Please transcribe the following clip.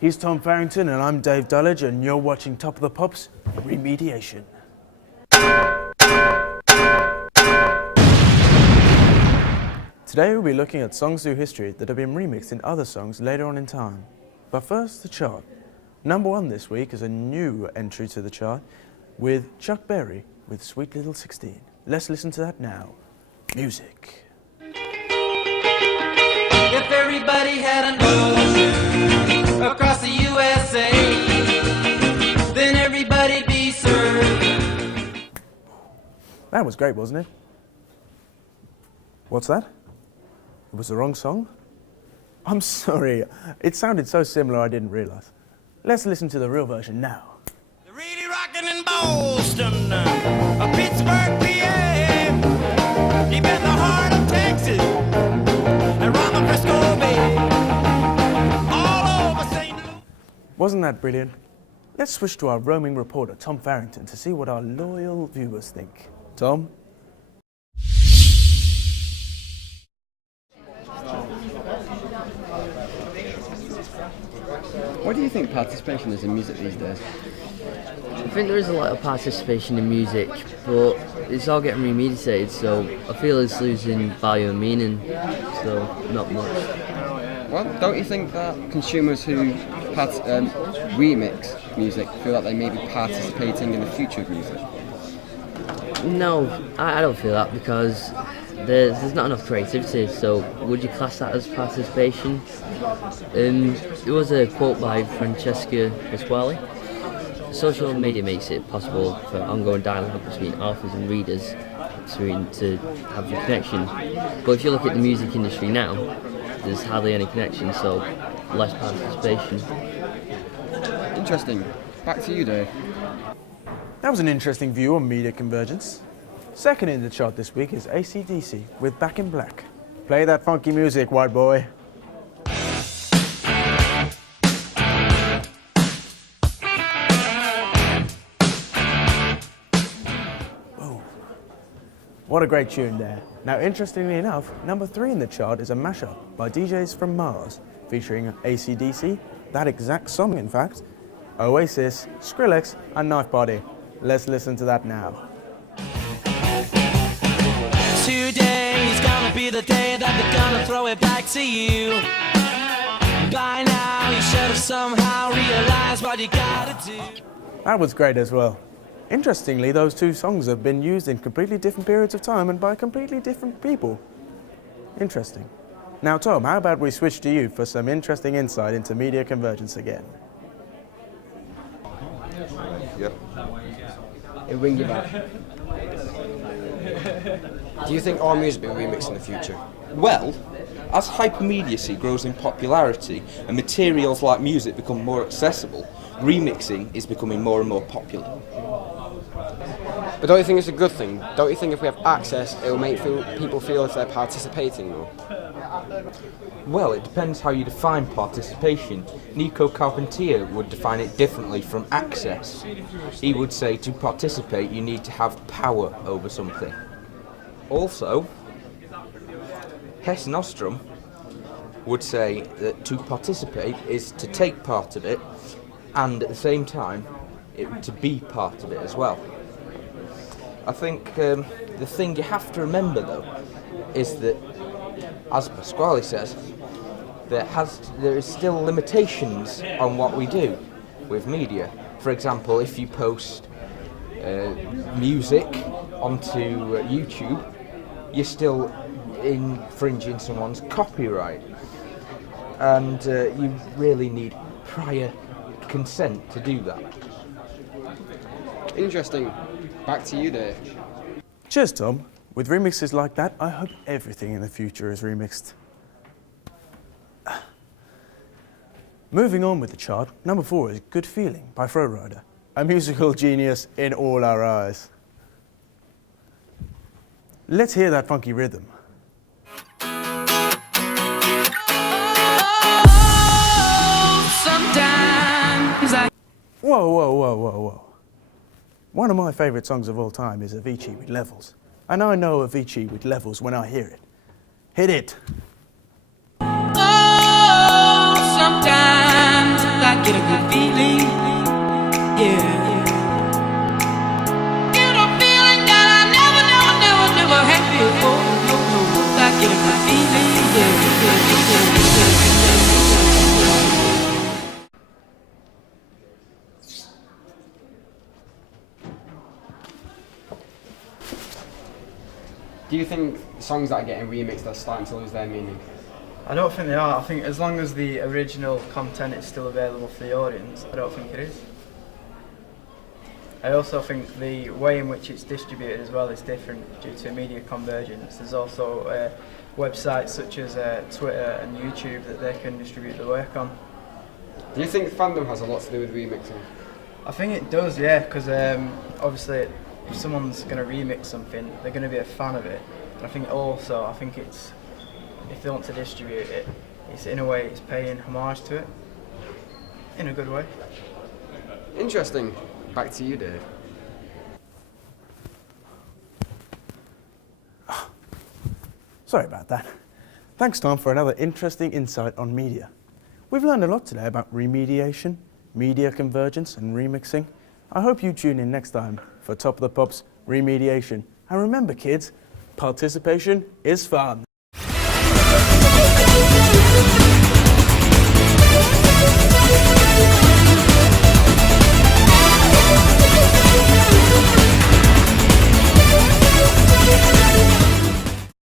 He's Tom Farrington and I'm Dave Dullage and you're watching Top of the Pops, Remediation. Today we'll be looking at songs through history that have been remixed in other songs later on in time. But first, the chart. Number 1 this week is a new entry to the chart with Chuck Berry with Sweet Little 16. Let's listen to that now. Music. If everybody had an ocean across the USA, then everybody'd be served. That was great, wasn't it? What's that? It was the wrong song? I'm sorry, it sounded so similar I didn't realise. Let's listen to the real version now. They're really rocking in Boston, Pittsburgh, PA, deep in the heart of Texas, around the Frisco Bay, all over St. Louis. Wasn't that brilliant? Let's switch to our roaming reporter, Tom Farrington, to see what our loyal viewers think. Tom? What do you think participation is in music these days? I think there is a lot of participation in music, but it's all getting remediated, so I feel it's losing value and meaning, so not much. Well, don't you think that consumers who remix music feel that they may be participating in the future of music? No, I don't feel that because there's not enough creativity, so would you class that as participation? There was a quote by Francesca Pasquale. Social media makes it possible for ongoing dialogue between authors and readers to have a connection. But if you look at the music industry now, there's hardly any connection, so less participation. Interesting. Back to you, Dave. That was an interesting view on media convergence. Second in the chart this week is AC/DC with Back in Black. Play that funky music, white boy. Oh, what a great tune there. Now, interestingly enough, number 3 in the chart is a mashup by DJs from Mars, featuring AC/DC, that exact song in fact, Oasis, Skrillex and Knife Party. Let's listen to that now. Today's gonna be the day that they're gonna throw it back to you. By now you should have somehow realized what you gotta do. That was great as well. Interestingly, those two songs have been used in completely different periods of time and by completely different people. Interesting. Now Tom, how about we switch to you for some interesting insight into media convergence again? Yep. It'll bring you back. Do you think all music will be remixed in the future? Well, as hypermediacy grows in popularity and materials like music become more accessible, remixing is becoming more and more popular. But don't you think it's a good thing? Don't you think if we have access, it will make people feel as they're participating more? Well, it depends how you define participation. Nico Carpentier would define it differently from access. He would say to participate you need to have power over something. Also, Hess Nostrum would say that to participate is to take part of it and at the same time to be part of it as well. I think the thing you have to remember though is that, as Pasquale says, there is still limitations on what we do with media. For example, if you post music onto YouTube, you're still infringing someone's copyright, and you really need prior consent to do that. Interesting. Back to you, Dave. Cheers, Tom. With remixes like that, I hope everything in the future is remixed. Moving on with the chart, number 4 is Good Feeling by Fro Rida, a musical genius in all our eyes. Let's hear that funky rhythm. Whoa, whoa, whoa, whoa, whoa. One of my favourite songs of all time is Avicii with Levels. And I know Avicii with Levels when I hear it. Hit it! Sometimes I get a good feeling, yeah. Get a feeling that I never had before. I get a good feeling, Do you think songs that are getting remixed are starting to lose their meaning? I don't think they are. I think as long as the original content is still available for the audience, I don't think it is. I also think the way in which it's distributed as well is different due to media convergence. There's also websites such as Twitter and YouTube that they can distribute the work on. Do you think fandom has a lot to do with remixing? I think it does, yeah, because obviously if someone's going to remix something, they're going to be a fan of it. And I think it's, if they want to distribute it, it's in a way it's paying homage to it, in a good way. Interesting. Back to you, Dave. Sorry about that. Thanks, Tom, for another interesting insight on media. We've learned a lot today about remediation, media convergence and remixing. I hope you tune in next time for Top of the Pops Remediation. And remember, kids, participation is fun.